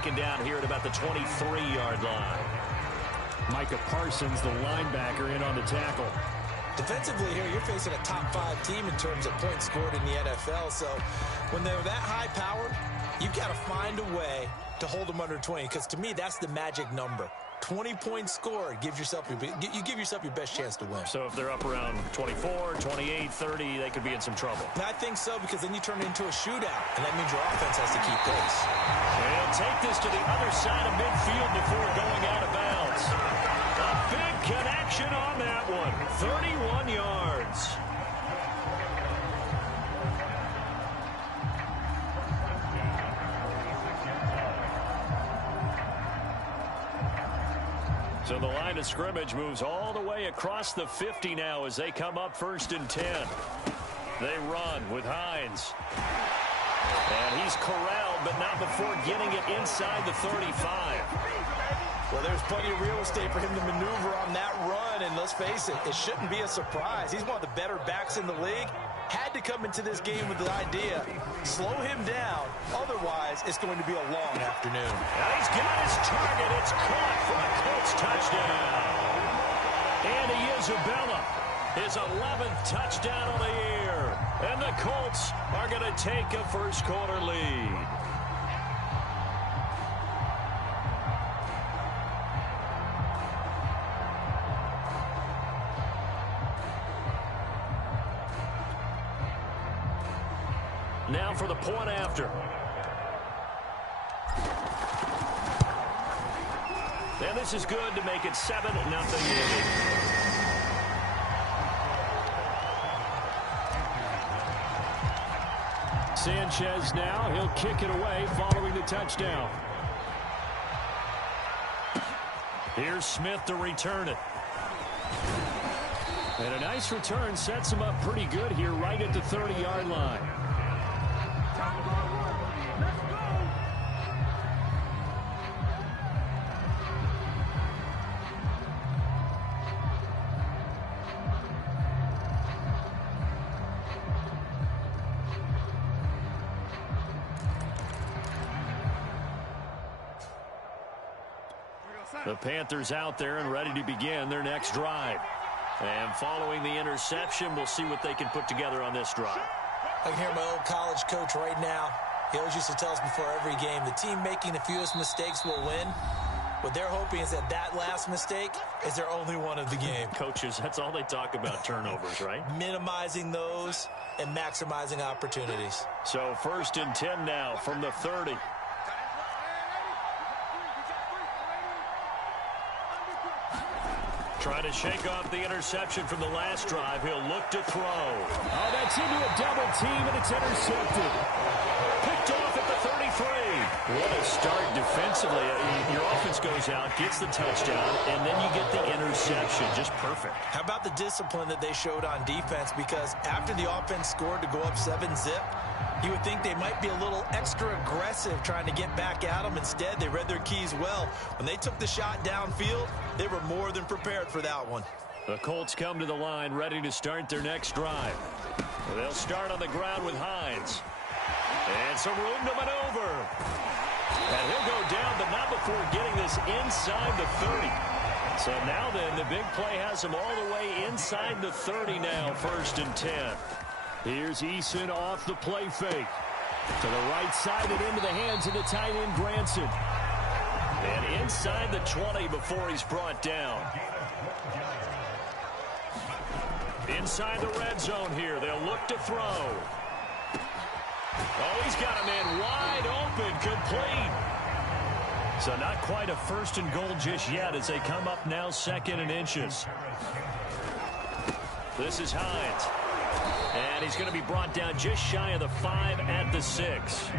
taken down here at about the 23-yard line. Micah Parsons, the linebacker, in on the tackle. Defensively here, you're facing a top-5 team in terms of points scored in the NFL. So when they're that high-powered, you've got to find a way to hold them under 20, because to me, that's the magic number. 20 points scored, you give yourself your best chance to win. So if they're up around 24, 28, 30, they could be in some trouble. I think so, because then you turn it into a shootout, and that means your offense has to keep pace. They'll take this to the other side of midfield before going out of bounds. A big connection on that one. 31 yards. So the line of scrimmage moves all the way across the 50 now as they come up 1st and 10. They run with Hines. And he's corralled, but not before getting it inside the 35. Well, there's plenty of real estate for him to maneuver on that run, and let's face it, it shouldn't be a surprise. He's one of the better backs in the league. Had to come into this game with the idea, slow him down, otherwise it's going to be a long afternoon. And he's got his target. It's caught for a Colts touchdown. Andy Isabella, his 11th touchdown of the year. And the Colts are going to take a first-quarter lead. Now for the point after. And this is good to make it 7-0 Indy. Sanchez now. He'll kick it away following the touchdown. Here's Smith to return it. And a nice return sets him up pretty good here right at the 30-yard line. The Panthers out there and ready to begin their next drive. And following the interception, we'll see what they can put together on this drive. I can hear my old college coach right now. He always used to tell us before every game, the team making the fewest mistakes will win. What they're hoping is that that last mistake is their only one of the game. Coaches, that's all they talk about, turnovers, right? Minimizing those and maximizing opportunities. So 1st and 10 now from the 30. Trying to shake off the interception from the last drive. He'll look to throw. Oh, that's into a double team, and it's intercepted. Picked off at the 33. What a start defensively. Your offense goes out, gets the touchdown, and then you get the interception. Just perfect. How about the discipline that they showed on defense? Because after the offense scored to go up 7-zip, you would think they might be a little extra aggressive trying to get back at them. Instead, they read their keys well. When they took the shot downfield, they were more than prepared for that one. The Colts come to the line ready to start their next drive. They'll start on the ground with Hines. And some room to maneuver. And he'll go down, but not before getting this inside the 30. So now then, the big play has him all the way inside the 30 now, 1st and 10. Here's Eason off the play fake. To the right side and into the hands of the tight end, Granson. And inside the 20 before he's brought down. Inside the red zone here. They'll look to throw. Oh, he's got a man wide open, complete. So not quite a 1st and goal just yet as they come up now 2nd and inches. This is Hines. And he's going to be brought down just shy of the 5 at the 6.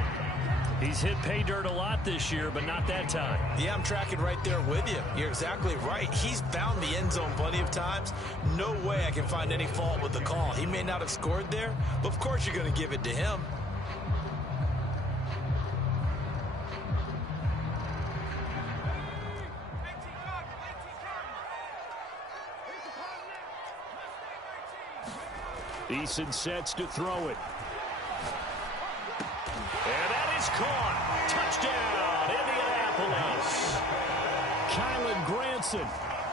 He's hit pay dirt a lot this year, but not that time. Yeah, I'm tracking right there with you. You're exactly right. He's found the end zone plenty of times. No way I can find any fault with the call. He may not have scored there, but of course you're going to give it to him. Eason sets to throw it. And that is caught. Touchdown, Indianapolis. close. Kylan Granson,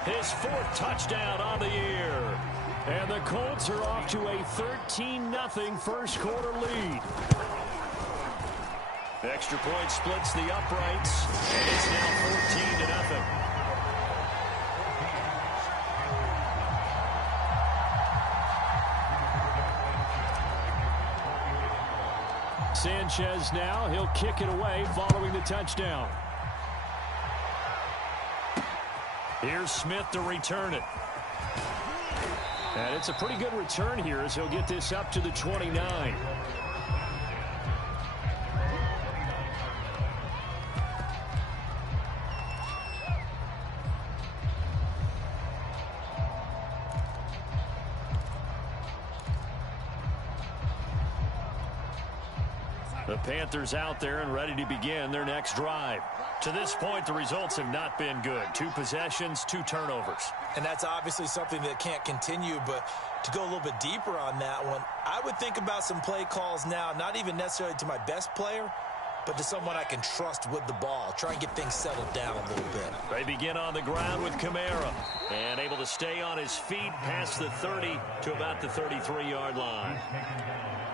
his 4th touchdown on the year. And the Colts are off to a 13-0 first quarter lead. Extra point splits the uprights, and it's now 14-0. Sanchez now, he'll kick it away following the touchdown. Here's Smith to return it. And it's a pretty good return here as he'll get this up to the 29. The Panthers out there and ready to begin their next drive. To this point, the results have not been good. 2 possessions, 2 turnovers. And that's obviously something that can't continue, but to go a little bit deeper on that one, I would think about some play calls now, not even necessarily to my best player, but to someone I can trust with the ball. Try and get things settled down a little bit. They begin on the ground with Kamara, and able to stay on his feet past the 30 to about the 33-yard line.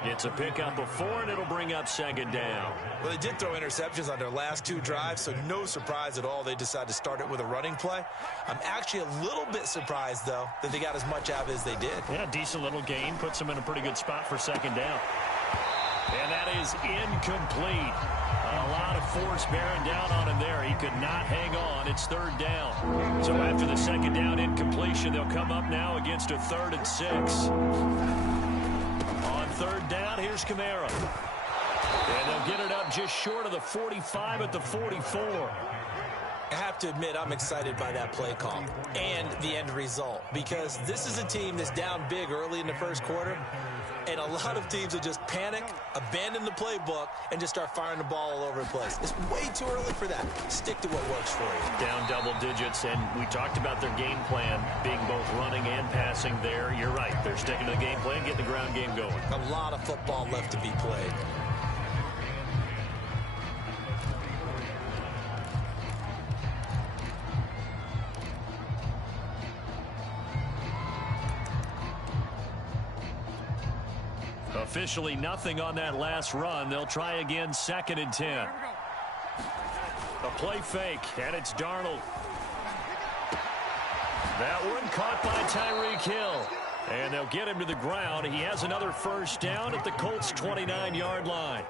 It's a pickup of 4, and it'll bring up 2nd down. Well, they did throw interceptions on their last 2 drives, so no surprise at all they decided to start it with a running play. I'm actually a little bit surprised, though, that they got as much out of it as they did. Yeah, decent little gain. Puts them in a pretty good spot for 2nd down. And that is incomplete. A lot of force bearing down on him there. He could not hang on. It's 3rd down. So after the 2nd down incompletion, they'll come up now against a 3rd and 6. On 3rd down, here's Kamara. And they'll get it up just short of the 45 at the 44. I have to admit, I'm excited by that play call and the end result, because this is a team that's down big early in the first quarter, and a lot of teams will just panic, abandon the playbook, and just start firing the ball all over the place. It's way too early for that. Stick to what works for you. Down double digits, and we talked about their game plan being both running and passing there. You're right. They're sticking to the game plan, getting the ground game going. A lot of football left to be played. Officially nothing on that last run. They'll try again, 2nd and 10. A play fake, and it's Darnold. That one caught by Tyreek Hill. And they'll get him to the ground. He has another 1st down at the Colts' 29-yard line.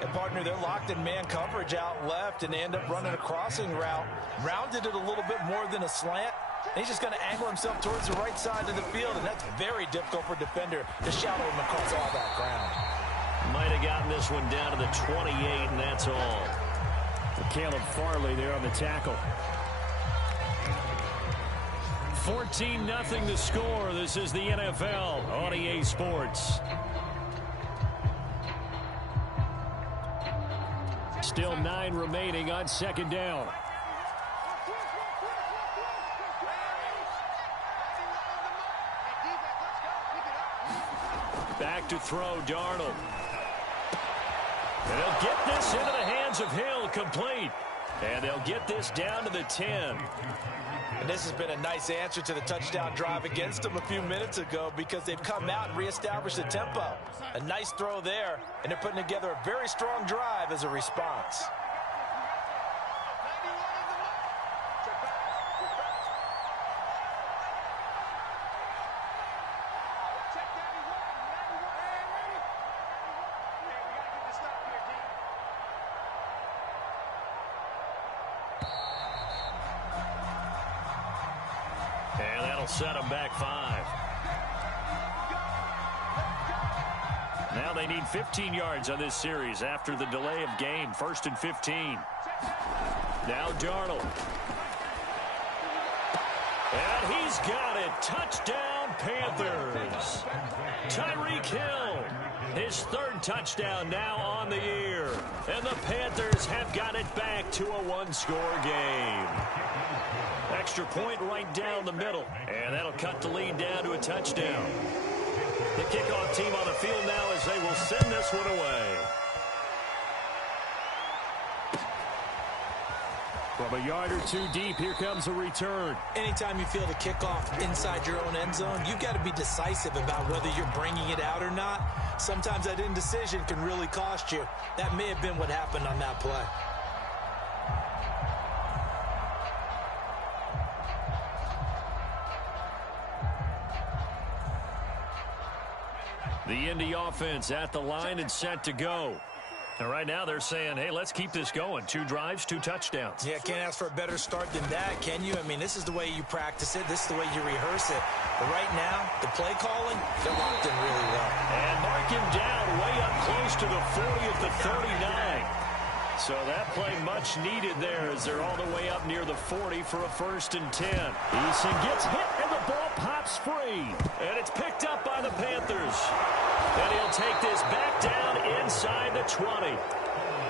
And, partner, they're locked in man coverage out left, and they end up running a crossing route. Rounded it a little bit more than a slant. And he's just going to angle himself towards the right side of the field, and that's very difficult for a defender to shadow him across all that ground. Might have gotten this one down to the 28, and that's all. Caleb Farley there on the tackle. 14-0 the score. This is the NFL on EA Sports. Still 9 remaining on 2nd down. Back to throw, Darnold. And they'll get this into the hands of Hill, complete. And they'll get this down to the 10. And this has been a nice answer to the touchdown drive against them a few minutes ago, because they've come out and reestablished the tempo. A nice throw there, and they're putting together a very strong drive as a response. And that'll set them back 5. Now they need 15 yards on this series after the delay of game. 1st and 15. Now Darnold. And he's got it. Touchdown, Panthers. Tyreek Hill. His 3rd touchdown now on the year. And the Panthers have got it back to a 1-score game. Extra point right down the middle. And that'll cut the lead down to a touchdown. The kickoff team on the field now as they will send this one away. From a yard or two deep, here comes a return. Anytime you feel the kickoff inside your own end zone, you've got to be decisive about whether you're bringing it out or not. Sometimes that indecision can really cost you. That may have been what happened on that play. The Indy offense at the line and set to go. And right now they're saying, hey, let's keep this going. 2 drives, 2 touchdowns. Yeah, can't ask for a better start than that, can you? I mean, this is the way you practice it. This is the way you rehearse it. But right now, the play calling, they're locked in really well. And mark him down way up close to the 40 at the 39. So that play much needed there as they're all the way up near the 40 for a 1st and 10. Eason gets hit and the ball pops free. And it's picked up by the Panthers. And he'll take this back down inside the 20.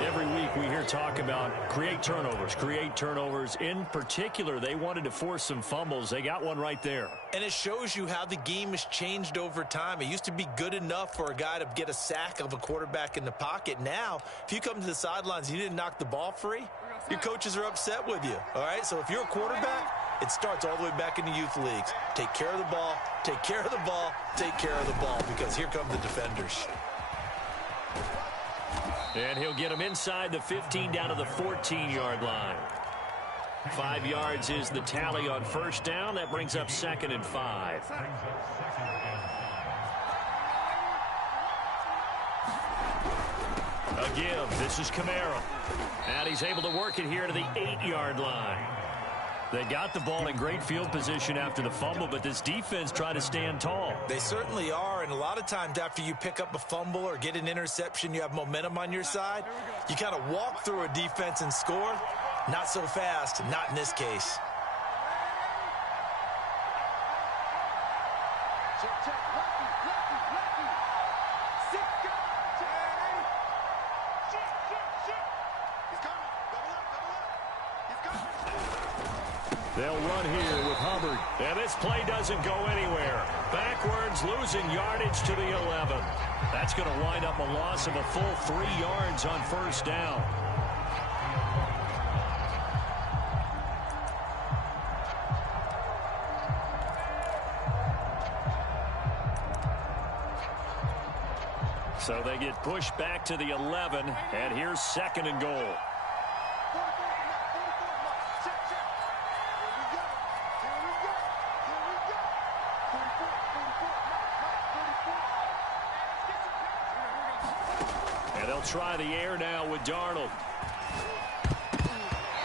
Every week we hear talk about create turnovers. In particular, they wanted to force some fumbles. They got one right there. And it shows you how the game has changed over time. It used to be good enough for a guy to get a sack of a quarterback in the pocket. Now, if you come to the sidelines and you didn't knock the ball free, your coaches are upset with you. All right, so if you're a quarterback, it starts all the way back in the youth leagues. Take care of the ball, take care of the ball, take care of the ball, because here come the defenders. And he'll get him inside the 15 down to the 14-yard line. 5 yards is the tally on 1st down. That brings up 2nd and 5. A give. This is Kamara. And he's able to work it here to the 8-yard line. They got the ball in great field position after the fumble, but this defense tried to stand tall. They certainly are, and a lot of times after you pick up a fumble or get an interception, you have momentum on your side. You kind of walk through a defense and score. Not so fast, not in this case. They'll run here with Hubbard. And this play doesn't go anywhere. Backwards, losing yardage to the 11. That's going to wind up a loss of a full 3 yards on 1st down. So they get pushed back to the 11, and here's 2nd and goal. And they'll try the air now with Darnold.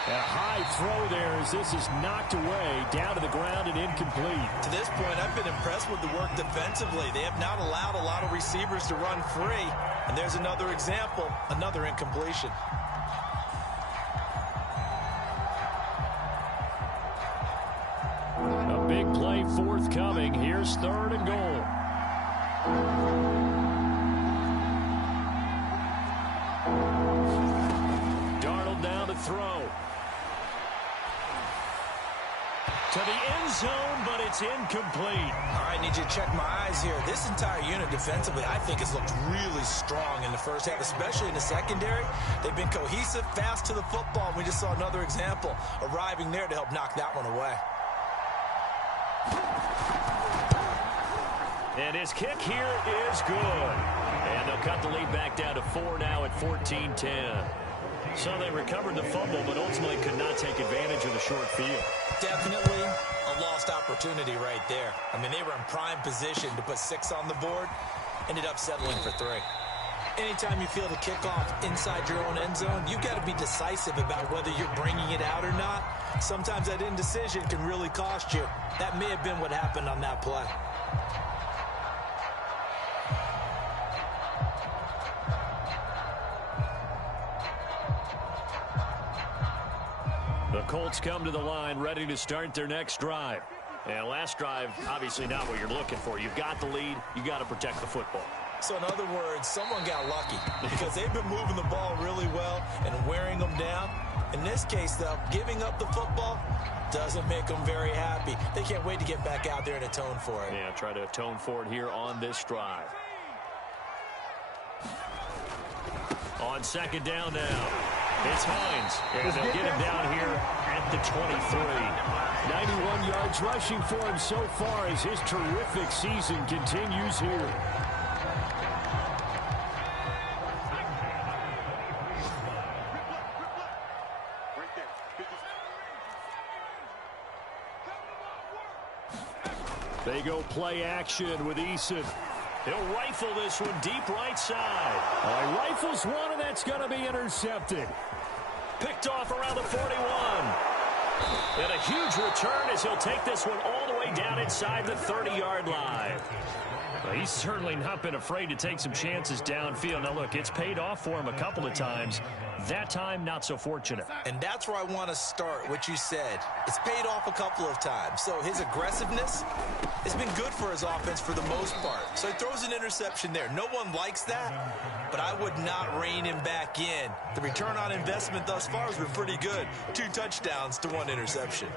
And a high throw there as this is knocked away, down to the ground and incomplete. To this point, I've been impressed with the work defensively. They have not allowed a lot of receivers to run free. And there's another example, another incompletion. A big play forthcoming. Here's 3rd and goal. Darnold down to throw. To the end zone, but it's incomplete. All right, need you to check my eyes here. This entire unit defensively, I think, has looked really strong in the first half, especially in the secondary. They've been cohesive, fast to the football. We just saw another example arriving there to help knock that one away. And his kick here is good. And they'll cut the lead back down to 4 now at 14-10. So they recovered the fumble, but ultimately could not take advantage of the short field. Definitely a lost opportunity right there. I mean, they were in prime position to put 6 on the board, ended up settling for 3. Anytime you feel the kickoff inside your own end zone, you've got to be decisive about whether you're bringing it out or not. Sometimes that indecision can really cost you. That may have been what happened on that play. The Colts come to the line ready to start their next drive. And last drive, obviously not what you're looking for. You've got the lead. You got to protect the football. So in other words, someone got lucky because they've been moving the ball really well and wearing them down. In this case, though, giving up the football doesn't make them very happy. They can't wait to get back out there and atone for it. Yeah, try to atone for it here on this drive. On 2nd down now, it's Hines. And they'll get him down here at the 23. 91 yards rushing for him so far as his terrific season continues here. They go play action with Eason. He'll rifle this one deep right side. He rifles one, and that's going to be intercepted. Picked off around the 41. And a huge return as he'll take this one all the way down inside the 30-yard line. Well, he's certainly not been afraid to take some chances downfield. Now, look, it's paid off for him a couple of times. That time, not so fortunate. And that's where I want to start, what you said. It's paid off a couple of times. So his aggressiveness has been good for his offense for the most part. So he throws an interception there. No one likes that, but I would not rein him back in. The return on investment thus far has been pretty good. 2 touchdowns to 1 interception.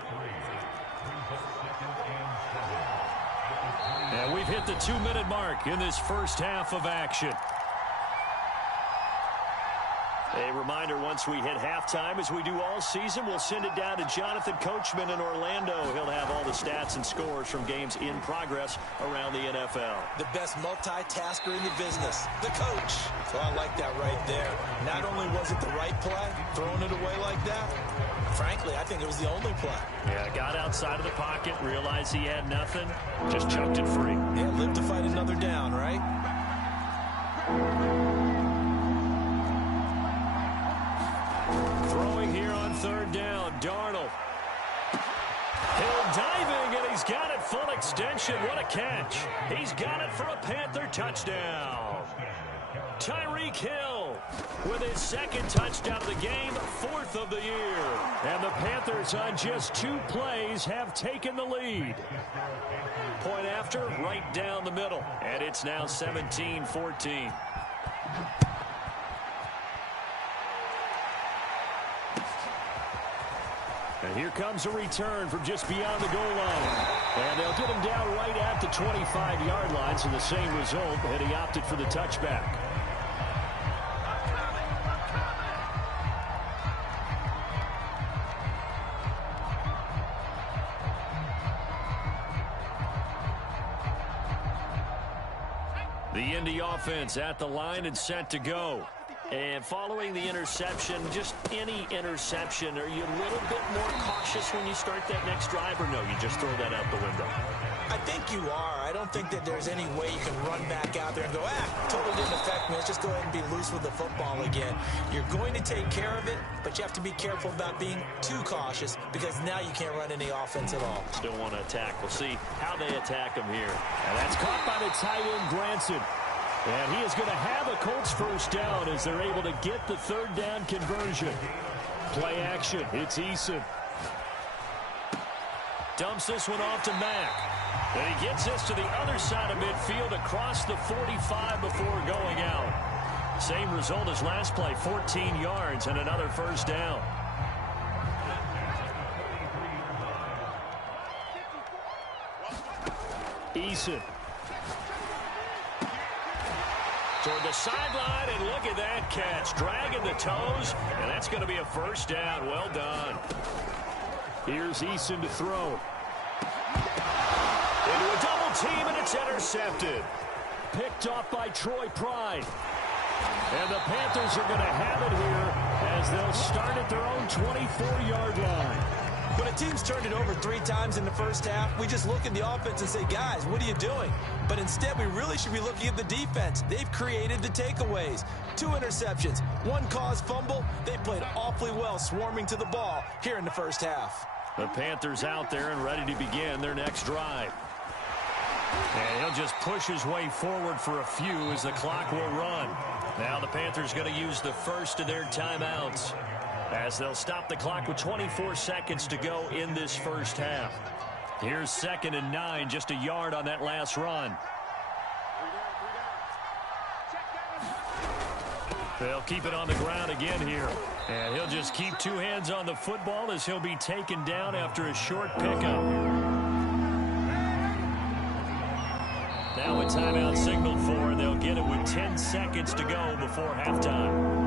And we've hit the 2-minute mark in this first half of action. A reminder, once we hit halftime, as we do all season, we'll send it down to Jonathan Coachman in Orlando. He'll have all the stats and scores from games in progress around the NFL. The best multitasker in the business, the coach. So I like that right there. Not only was it the right play, throwing it away like that, frankly, I think it was the only play. Yeah, got outside of the pocket, realized he had nothing, just chucked it free. Yeah, live to fight another down, right? Throwing here on 3rd down, Darnold. Hill diving, and he's got it full extension. What a catch. He's got it for a Panther touchdown. Tyreek Hill with his 2nd touchdown of the game, 4th of the year. And the Panthers on just 2 plays have taken the lead. Point after, right down the middle. And it's now 17-14. And here comes a return from just beyond the goal line. And they'll get him down right at the 25-yard line, so the same result, and he opted for the touchback. The Indy offense at the line and set to go. And following the interception, just any interception, are you a little bit more cautious when you start that next drive, or no, you just throw that out the window? I think you are. I don't think that there's any way you can run back out there and go, totally didn't affect me. Let's just go ahead and be loose with the football again. You're going to take care of it, but you have to be careful about being too cautious because now you can't run any offense at all. Still want to attack. We'll see how they attack him here. And that's caught by the tight end, Granson. And he is going to have a Colts first down as they're able to get the 3rd down conversion. Play action. It's Eason. Dumps this one off to Mack. And he gets this to the other side of midfield across the 45 before going out. Same result as last play, 14 yards and another first down. Eason. Toward the sideline, and look at that catch. Dragging the toes, and that's going to be a first down. Well done. Here's Eason to throw. Into a double team, and it's intercepted. Picked off by Troy Pride. And the Panthers are going to have it here as they'll start at their own 24-yard line. When a team's turned it over 3 times in the first half, we just look at the offense and say, guys, what are you doing? But instead, we really should be looking at the defense. They've created the takeaways. 2 interceptions, 1 caused fumble. They played awfully well swarming to the ball here in the first half. The Panthers out there and ready to begin their next drive. And he'll just push his way forward for a few as the clock will run. Now the Panthers going to use the first of their timeouts, as they'll stop the clock with 24 seconds to go in this first half. Here's 2nd and 9, just a yard on that last run. They'll keep it on the ground again here. And he'll just keep 2 hands on the football as he'll be taken down after a short pickup. Now a timeout signaled for, and they'll get it with 10 seconds to go before halftime.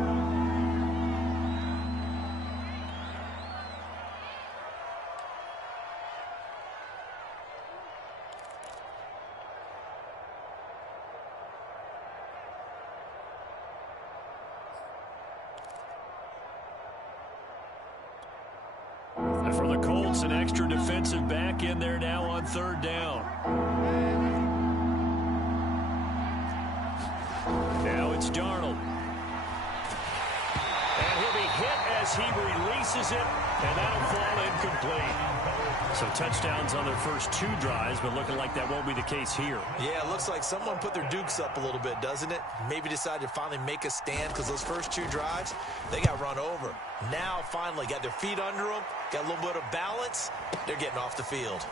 For the Colts, an extra defensive back in there now on third down. Now it's Darnold. And he'll be hit as he releases it, and that'll fall incomplete. So touchdowns on their first 2 drives, but looking like that won't be the case here. Yeah, it looks like someone put their dukes up a little bit, doesn't it? Maybe decided to finally make a stand because those first 2 drives, they got run over. Now, finally, got their feet under them, got a little bit of balance. They're getting off the field.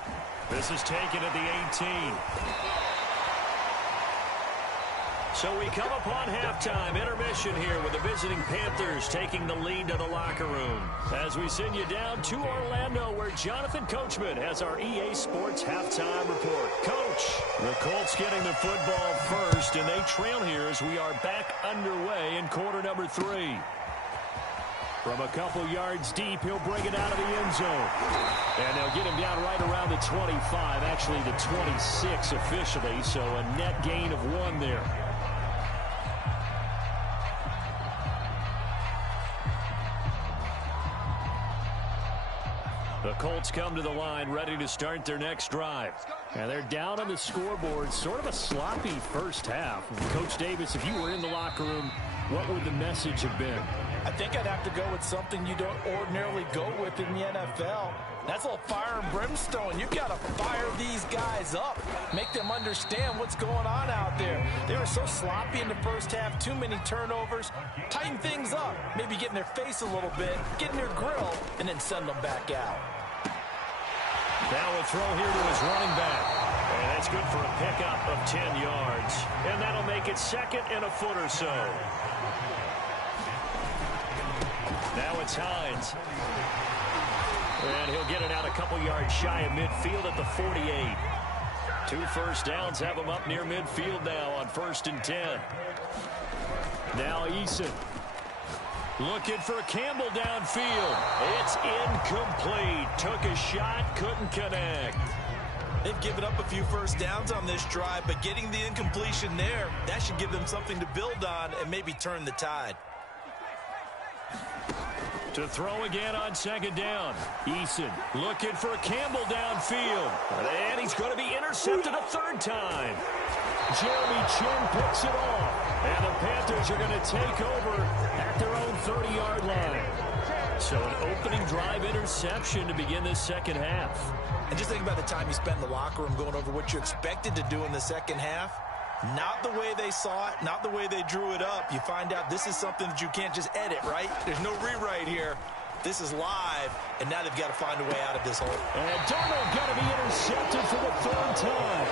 This is taken at the 18. So we come upon halftime, intermission here with the visiting Panthers taking the lead to the locker room. As we send you down to Orlando, where Jonathan Coachman has our EA Sports halftime report. Coach, the Colts getting the football first, and they trail here as we are back underway in quarter number 3. From a couple yards deep, he'll bring it out of the end zone. And they'll get him down right around the 25, actually the 26 officially, so a net gain of 1 there. The Colts come to the line ready to start their next drive. And they're down on the scoreboard, sort of a sloppy first half. Coach Davis, if you were in the locker room, what would the message have been? I think I'd have to go with something you don't ordinarily go with in the NFL. That's a little fire and brimstone. You've got to fire these guys up. Make them understand what's going on out there. They were so sloppy in the first half. Too many turnovers. Tighten things up. Maybe get in their face a little bit. Get in their grill. And then send them back out. Now a throw here to his running back. And that's good for a pickup of 10 yards. And that'll make it second and a foot or so. Now it's Hines. And he'll get it out a couple yards shy of midfield at the 48. 2 first downs have him up near midfield now on 1st and 10. Now Eason. Looking for Campbell downfield. It's incomplete. Took a shot, couldn't connect. They've given up a few first downs on this drive, but getting the incompletion there, that should give them something to build on and maybe turn the tide. To throw again on 2nd down. Eason looking for Campbell downfield. And he's going to be intercepted a 3rd time. Jeremy Chin picks it off. And the Panthers are going to take over at their own 30-yard line. So an opening drive interception to begin this second half. And just think about the time you spent in the locker room going over what you expected to do in the second half. Not the way they saw it, not the way they drew it up. You find out this is something that you can't just edit, right? There's no rewrite here. This is live, and now they've got to find a way out of this hole. And Darnold going to be intercepted for the 3rd time.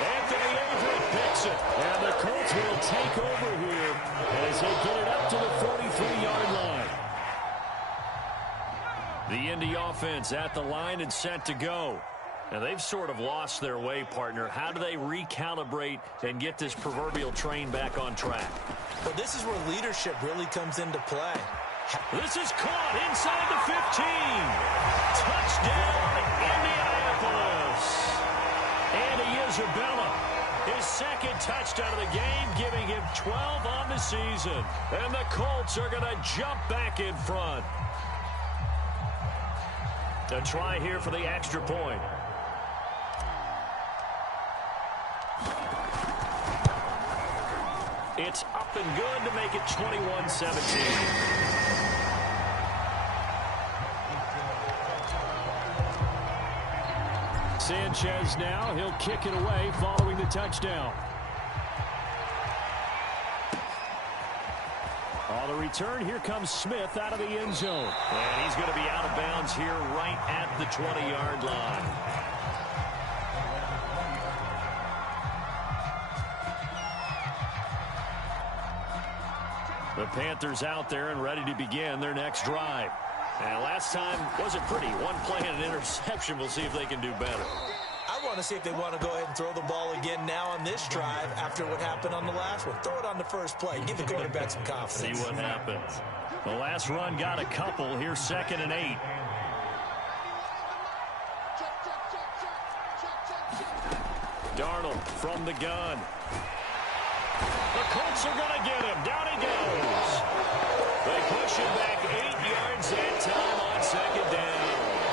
Anthony Averett picks it. And the Colts will take over here as they get it up to the 43-yard line. The Indy offense at the line and set to go. Now, they've sort of lost their way, partner. How do they recalibrate and get this proverbial train back on track? Well, this is where leadership really comes into play. This is caught inside the 15. Touchdown, Indianapolis. Andy Isabella, his 2nd touchdown of the game, giving him 12 on the season. And the Colts are going to jump back in front. A try here for the extra point. It's up and good to make it 21-17. Sanchez now. He'll kick it away following the touchdown. On the return, here comes Smith out of the end zone. And he's going to be out of bounds here right at the 20-yard line. The Panthers out there and ready to begin their next drive. And last time wasn't pretty. 1 play and an interception. We'll see if they can do better. I want to see if they want to go ahead and throw the ball again now on this drive after what happened on the last one. Throw it on the first play. Give the quarterback some confidence. See what happens. The last run got a couple. Here's 2nd and 8. Darnold from the gun. The Colts are going to get him. Down he goes. They push him back 8 yards that time on 2nd down.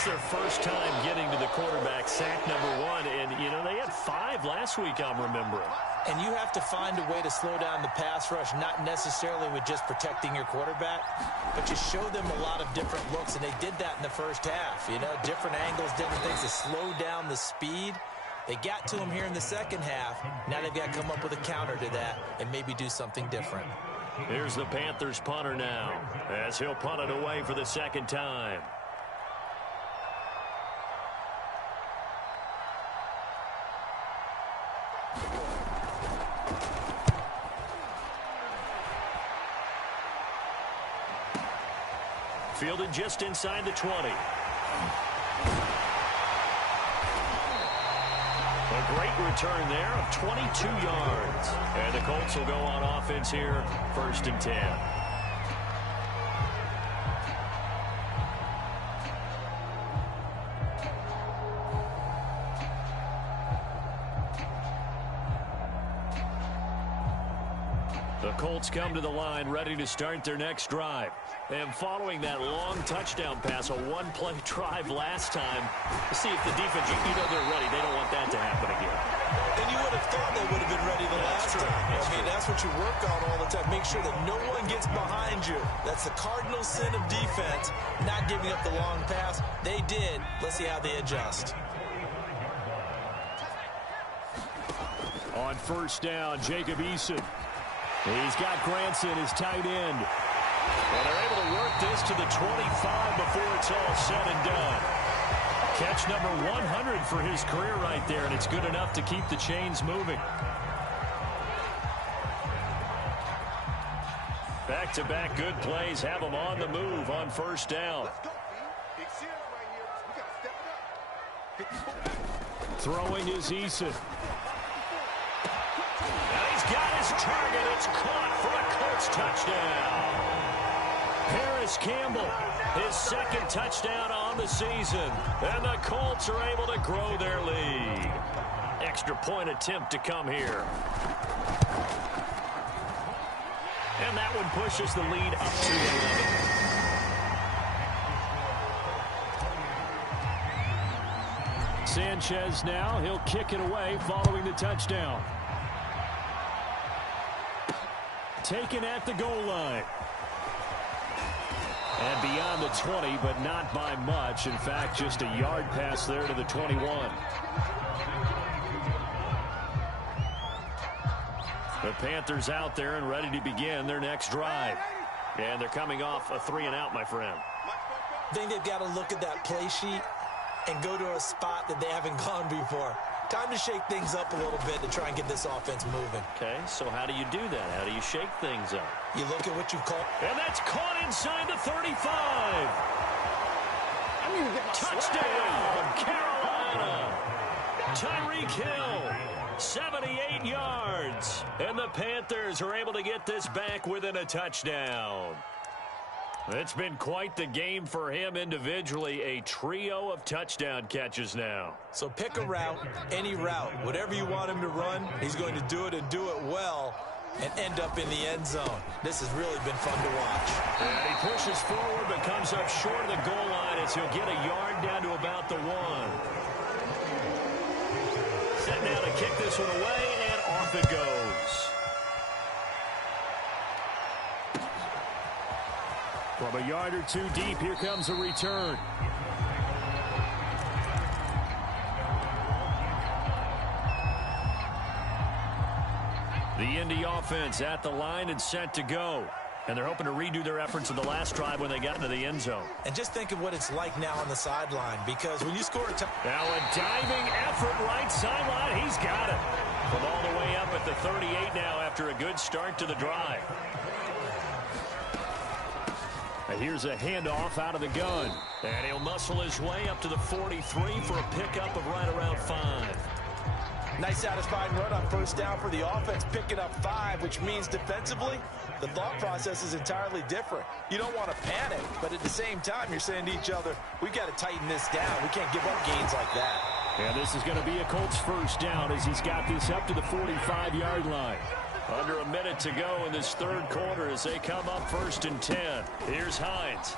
It's their first time getting to the quarterback, sack number 1. And, you know, they had 5 last week, I'm remembering. And you have to find a way to slow down the pass rush, not necessarily with just protecting your quarterback, but just show them a lot of different looks. And they did that in the first half. You know, different angles, different things to slow down the speed. They got to him here in the second half. Now they've got to come up with a counter to that and maybe do something different. Here's the Panthers punter now, as he'll punt it away for the second time. Fielded just inside the 20. A great return there of 22 yards. And the Colts will go on offense here, 1st and 10. The Colts come to the line ready to start their next drive. And following that long touchdown pass, a one-play drive last time, to see if the defense, you know they're ready. They don't want that to happen again. And you would have thought they would have been ready the last time. I mean, that's what you work on all the time. Make sure that no one gets behind you. That's the cardinal sin of defense, not giving up the long pass. They did. Let's see how they adjust. On 1st down, Jacob Eason. He's got Granson, his tight end. And they're able to work this to the 25 before it's all said and done. Catch number 100 for his career right there, and it's good enough to keep the chains moving. Back-to-back good plays have them on the move on 1st down. Throwing is Eason. Now he's got his target. It's caught for a Colts touchdown. Harris Campbell, his 2nd touchdown on the season. And the Colts are able to grow their lead. Extra point attempt to come here. And that one pushes the lead up to 11. Sanchez now, he'll kick it away following the touchdown. Taken at the goal line. And beyond the 20, but not by much. In fact, just a yard pass there to the 21. The Panthers out there and ready to begin their next drive. And they're coming off a 3-and-out, my friend. I think they've got to look at that play sheet and go to a spot that they haven't gone before. Time to shake things up a little bit to try and get this offense moving. Okay, so how do you do that? How do you shake things up? You look at what you call. And that's caught inside the 35. Touchdown, Carolina. Tyreek Hill, 78 yards. And the Panthers are able to get this back within a touchdown. It's been quite the game for him individually. A trio of touchdown catches now. So pick a route, any route. Whatever you want him to run, he's going to do it and do it well and end up in the end zone. This has really been fun to watch. And he pushes forward but comes up short of the goal line as he'll get a yard down to about the 1. Set now to kick this one away, and off it goes. From a yard or two deep, here comes a return. The Indy offense at the line and set to go. And they're hoping to redo their efforts in the last drive when they got into the end zone. And just think of what it's like now on the sideline, because when you score a touchdown. Now a diving effort right sideline. He's got it. From all the way up at the 38 now after a good start to the drive. And here's a handoff out of the gun. And he'll muscle his way up to the 43 for a pickup of right around 5. Nice satisfying run on 1st down for the offense, picking up 5, which means defensively, the thought process is entirely different. You don't want to panic, but at the same time, you're saying to each other, we've got to tighten this down. We can't give up gains like that. And this is going to be a Colts 1st down as he's got this up to the 45-yard line. Under a minute to go in this 3rd quarter as they come up 1st and 10. Here's Hines.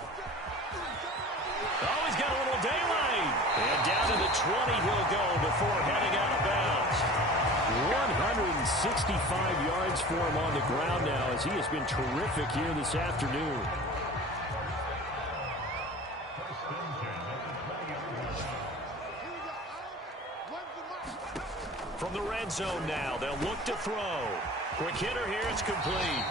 Oh, he's got a little daylight. And down to the 20 he'll go before heading out of bounds. 165 yards for him on the ground now as he has been terrific here this afternoon. From the red zone now, they'll look to throw. Quick hitter here, it's complete.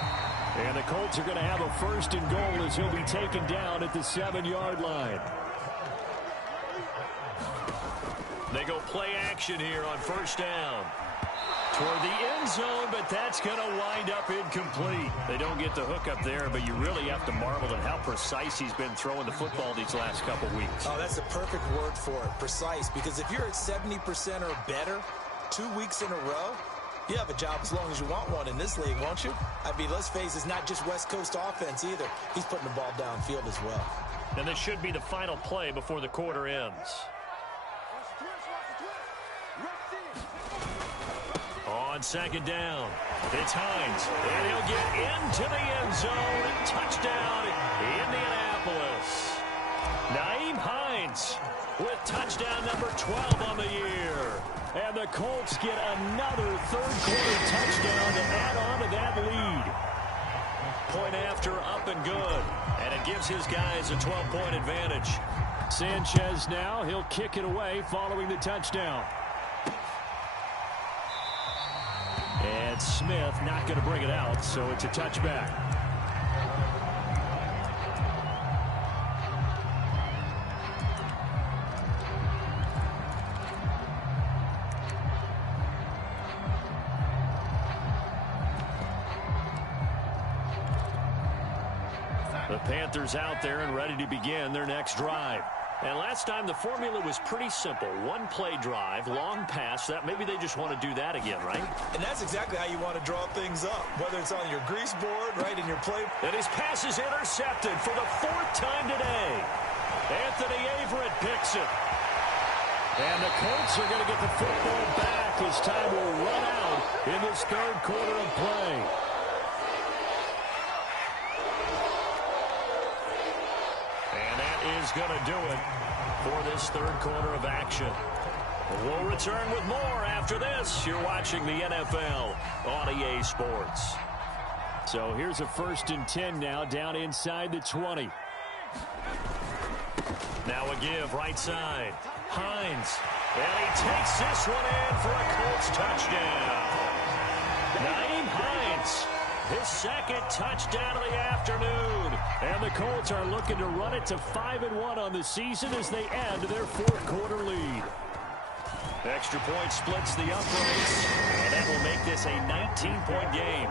And the Colts are going to have a 1st and goal as he'll be taken down at the 7-yard line. They go play action here on 1st down. Toward the end zone, but that's going to wind up incomplete. They don't get the hook up there, but you really have to marvel at how precise he's been throwing the football these last couple weeks. Oh, that's the perfect word for it, precise, because if you're at 70% or better 2 weeks in a row, you have a job as long as you want one in this league, won't you? I mean, let's face it, it's not just West Coast offense either. He's putting the ball downfield as well. And this should be the final play before the quarter ends. On 2nd down, it's Hines, and he'll get into the end zone. Touchdown, Indianapolis. Nyheim Hines with touchdown number 12 on the year. And the Colts get another 3rd-quarter touchdown to add on to that lead. Point after, up and good. And it gives his guys a 12-point advantage. Sanchez now, he'll kick it away following the touchdown. And Smith not going to bring it out, so it's a touchback. The Panthers out there and ready to begin their next drive. And last time the formula was pretty simple. 1-play drive, long pass. That maybe they just want to do that again, right? And that's exactly how you want to draw things up, whether it's on your grease board, right in your play. And his pass is intercepted for the 4th time today. Anthony Averett picks it. And the Colts are going to get the football back as time will run out in this 3rd quarter of play. Is going to do it for this 3rd quarter of action. We'll return with more after this. You're watching the NFL on EA Sports. So here's a 1st and 10 now down inside the 20. Now a give right side. Hines. And he takes this one in for a Colts touchdown. Nyheim Hines. His 2nd touchdown of the afternoon. And the Colts are looking to run it to 5-1 on the season as they add to their 4th quarter lead. Extra point splits the uprights, and that will make this a 19-point game.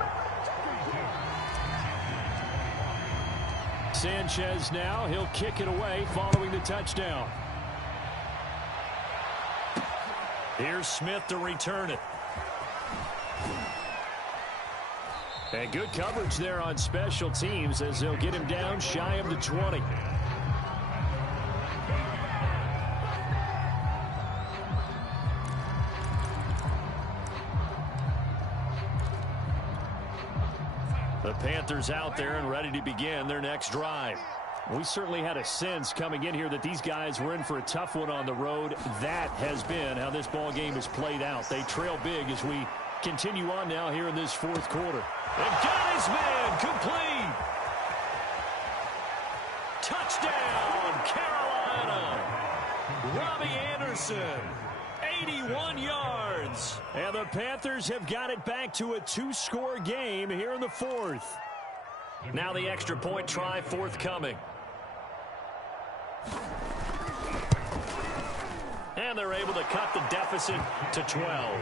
Sanchez now, he'll kick it away following the touchdown. Here's Smith to return it. And good coverage there on special teams as they'll get him down shy of the 20. The Panthers out there and ready to begin their next drive. We certainly had a sense coming in here that these guys were in for a tough one on the road. That has been how this ball game has played out. They trail big as we continue on now here in this 4th quarter. And got his man complete. Touchdown, Carolina. Robbie Anderson, 81 yards. And the Panthers have got it back to a 2-score game here in the 4th. Now the extra point try forthcoming. And they're able to cut the deficit to 12.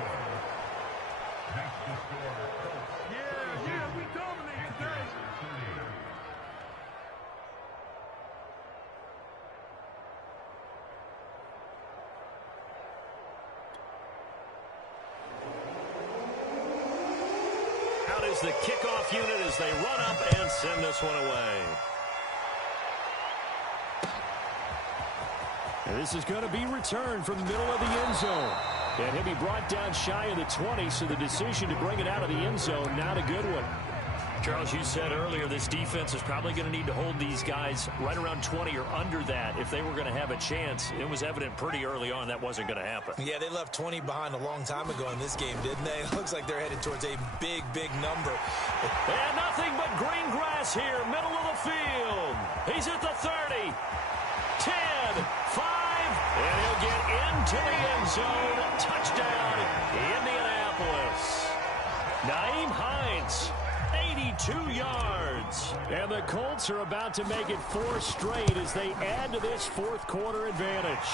Out is the kickoff unit as they run up and send this one away. And this is going to be returned from the middle of the end zone. And he'll be brought down shy of the 20, so the decision to bring it out of the end zone, not a good one. Charles, you said earlier this defense is probably going to need to hold these guys right around 20 or under that if they were going to have a chance. It was evident pretty early on that wasn't going to happen. Yeah, they left 20 behind a long time ago in this game, didn't they? It looks like they're headed towards a big, big number. And nothing but green grass here, middle of the field. He's at the 30, 10, 5, and he'll get into the end zone. Touchdown, Indianapolis. Nyheim Hines, 82 yards. And the Colts are about to make it 4 straight as they add to this fourth quarter advantage.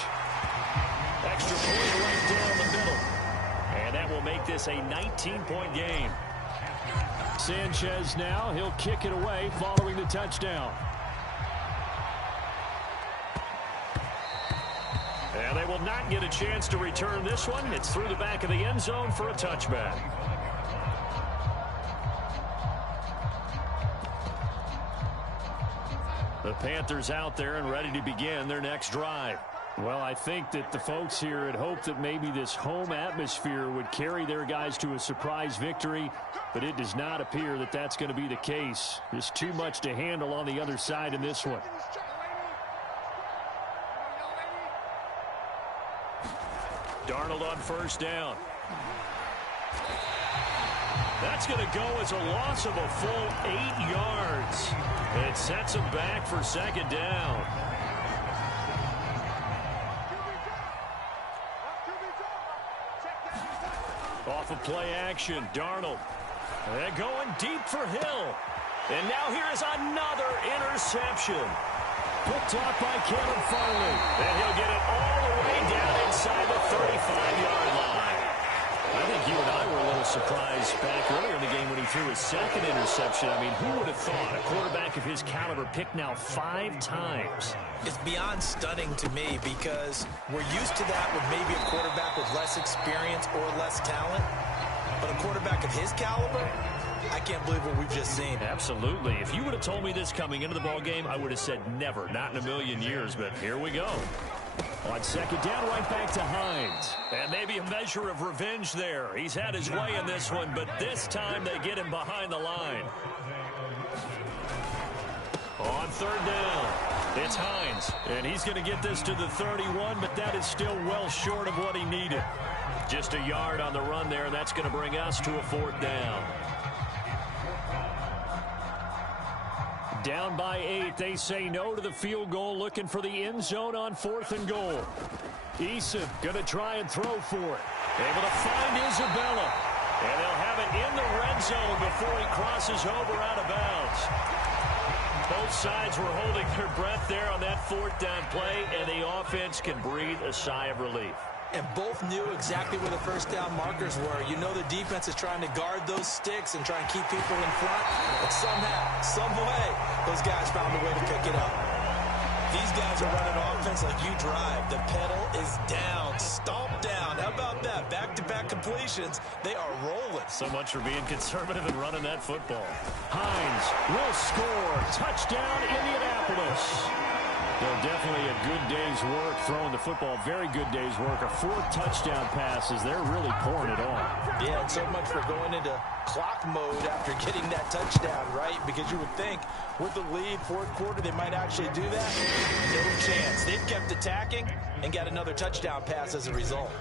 Extra point right down the middle. And that will make this a 19-point game. Sanchez now, he'll kick it away following the touchdown. And they will not get a chance to return this one. It's through the back of the end zone for a touchback. The Panthers out there and ready to begin their next drive. Well, I think that the folks here had hoped that maybe this home atmosphere would carry their guys to a surprise victory, but it does not appear that that's going to be the case. There's too much to handle on the other side in this one. Darnold on first down. That's going to go as a loss of a full 8 yards. It sets him back for second down. Off of play action, Darnold. They're going deep for Hill. And now here is another interception. Picked off by Caleb Farley. And he'll get it all the way down inside the 35-yard line. I think you and I were a little surprised back earlier in the game when he threw his second interception. I mean, who would have thought a quarterback of his caliber picked now 5 times? It's beyond stunning to me because we're used to that with maybe a quarterback with less experience or less talent. But a quarterback of his caliber, I can't believe what we've just seen. Absolutely. If you would have told me this coming into the ballgame, I would have said never, not in a million years. But here we go. On second down, right back to Hines. And maybe a measure of revenge there. He's had his way in this one, but this time they get him behind the line. On third down, it's Hines. And he's going to get this to the 31, but that is still well short of what he needed. Just a yard on the run there, and that's going to bring us to a 4th down. Down by 8, they say no to the field goal, looking for the end zone on 4th and goal. Eason going to try and throw for it. Able to find Isabella. And they'll have it in the red zone before he crosses over out of bounds. Both sides were holding their breath there on that 4th down play, and the offense can breathe a sigh of relief. And both knew exactly where the first down markers were. You know the defense is trying to guard those sticks and try and keep people in front. But somehow, some way, those guys found a way to pick it up. These guys are running offense like you drive. The pedal is down, stomp down. How about that? Back-to-back completions. They are rolling. So much for being conservative and running that football. Hines will score. Touchdown, Indianapolis. So definitely a good day's work throwing the football. Very good day's work. A 4th touchdown pass as they're really pouring it on. Yeah, and so much for going into clock mode after getting that touchdown, right? Because you would think with the lead, 4th quarter, they might actually do that. No chance. They've kept attacking and got another touchdown pass as a result.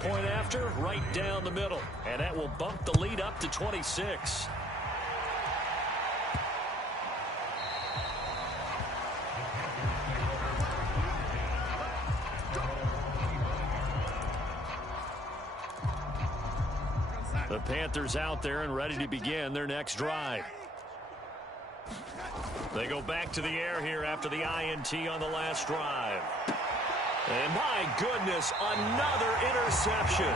Point after, right down the middle. And that will bump the lead up to 26. The Panthers out there and ready to begin their next drive. They go back to the air here after the INT on the last drive. And my goodness, another interception.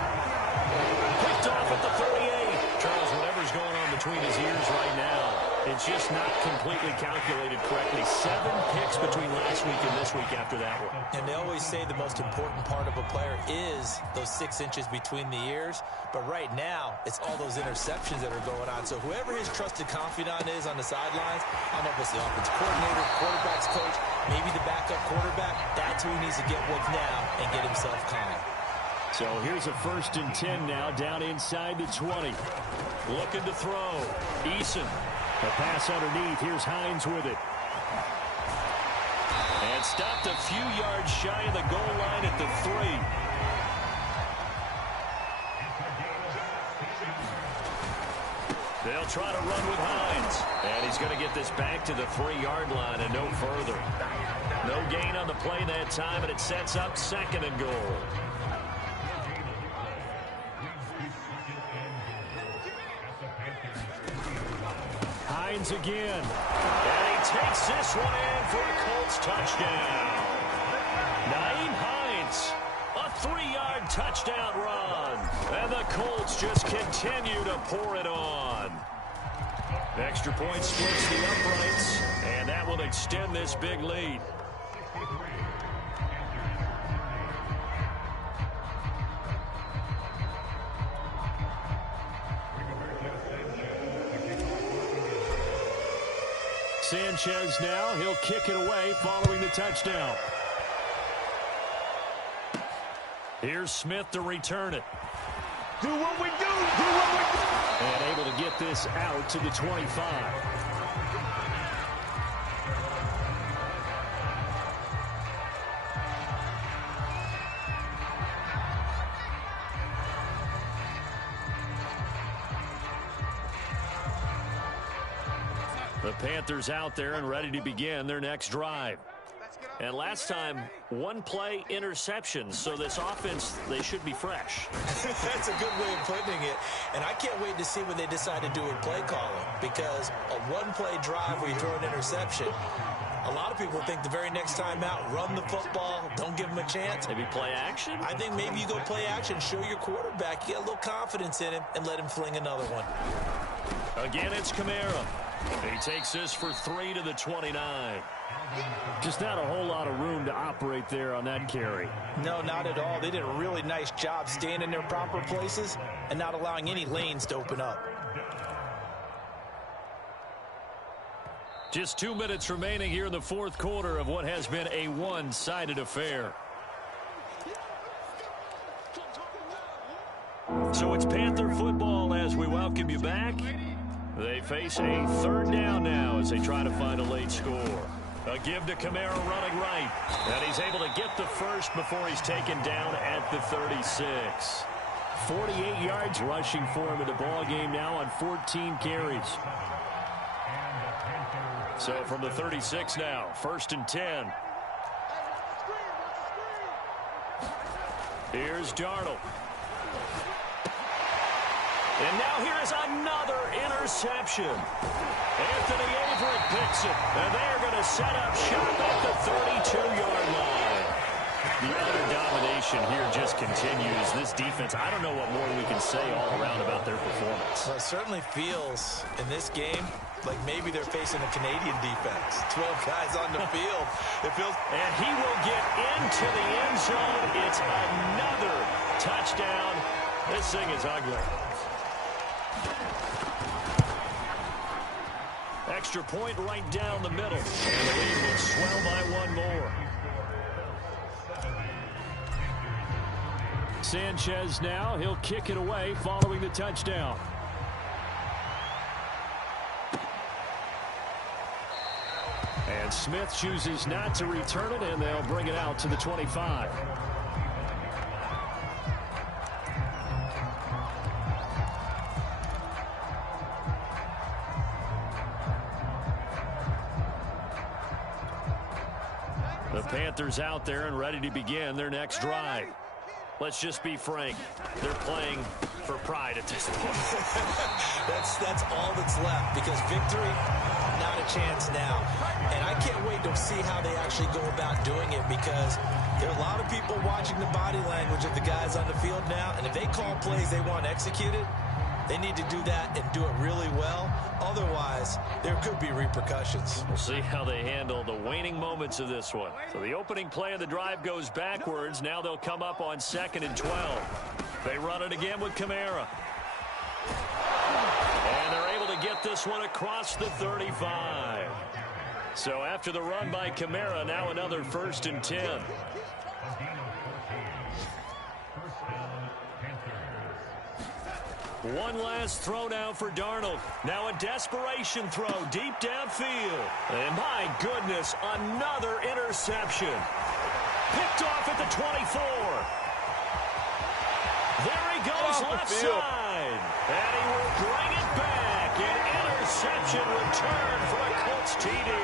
Picked off at the 38. Charles, whatever's going on between his ears right now, it's just not completely calculated correctly. 7 picks between last week and this week after that one. And they always say the most important part of a player is those 6 inches between the ears. But right now, it's all those interceptions that are going on. So whoever his trusted confidant is on the sidelines, I don't know if it's the offensive coordinator, quarterback's coach, maybe the backup quarterback, that's who he needs to get with now and get himself calm. So here's a 1st and 10 now, down inside the 20. Looking to throw. Eason The pass underneath. Here's Hines with it. And stopped a few yards shy of the goal line at the 3. They'll try to run with Hines. And he's going to get this back to the 3-yard line and no further. No gain on the play that time, and it sets up 2nd and goal. Hines again. And he takes this one in for a Colts touchdown. Nyheim Hines, a 3-yard touchdown run. And the Colts just continue to pour it on. Extra point splits the uprights, and that will extend this big lead. Sanchez now. He'll kick it away following the touchdown. Here's Smith to return it. Do what we do. Do what we do. And able to get this out to the 25. The Panthers out there and ready to begin their next drive. And last time, 1-play interception, so this offense, they should be fresh. That's a good way of putting it. And I can't wait to see what they decide to do with play calling, because a 1-play drive where you throw an interception, a lot of people think the very next time out, run the football, don't give them a chance. Maybe play action? I think maybe you go play action, show your quarterback, you get a little confidence in him, and let him fling another one. Again, it's Kamara. He takes this for 3 to the 29. Just not a whole lot of room to operate there on that carry. No, not at all. They did a really nice job staying in their proper places and not allowing any lanes to open up. Just 2 minutes remaining here in the 4th quarter of what has been a one-sided affair. So it's Panther football as we welcome you back. They face a 3rd down now as they try to find a late score. A give to Kamara running right. And he's able to get the first before he's taken down at the 36. 48 yards rushing for him in the ball game now on 14 carries. So from the 36 now, 1st and 10. Here's Darnold. And now here is another interception. Anthony Averett picks it. And they are going to set up shop at the 32-yard line. The utter domination here just continues. This defense, I don't know what more we can say all around about their performance. Well, it certainly feels in this game like maybe they're facing a Canadian defense. 12 guys on the field. It feels. And he will get into the end zone. It's another touchdown. This thing is ugly. Extra point right down the middle. And the lead will swell by 1 more. Sanchez now. He'll kick it away following the touchdown. And Smith chooses not to return it, and they'll bring it out to the 25. The Panthers out there and ready to begin their next drive. Let's just be frank. They're playing for pride at this point. That's all that's left, because victory, not a chance now. And I can't wait to see how they actually go about doing it, because there are a lot of people watching the body language of the guys on the field now, and if they call plays they want executed, they need to do that and do it really well. Otherwise, there could be repercussions. We'll see how they handle the waning moments of this one. So the opening play of the drive goes backwards. Now they'll come up on 2nd and 12. They run it again with Kamara. And they're able to get this one across the 35. So after the run by Kamara, now another 1st and 10. One last throw now for Darnold. Now a desperation throw deep downfield. And my goodness, another interception. Picked off at the 24. There he goes left side. And he will bring it back. An interception return for a Colts TD.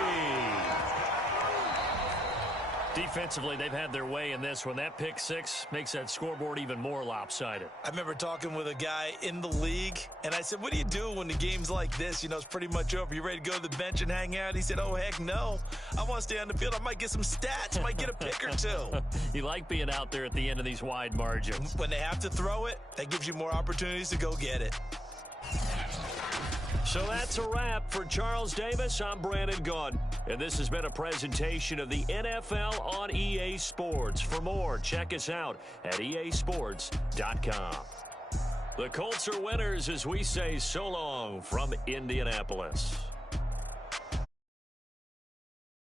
Defensively, they've had their way in this one. That pick six makes that scoreboard even more lopsided. I remember talking with a guy in the league, and I said, what do you do when the game's like this? You know, it's pretty much over. You ready to go to the bench and hang out? He said, oh, heck no. I want to stay on the field. I might get some stats. Might get a pick or two. You like being out there at the end of these wide margins. When they have to throw it, that gives you more opportunities to go get it. So that's a wrap for Charles Davis. I'm Brandon Gaudin, and this has been a presentation of the NFL on EA Sports. For more, check us out at easports.com. The Colts are winners as we say so long from Indianapolis.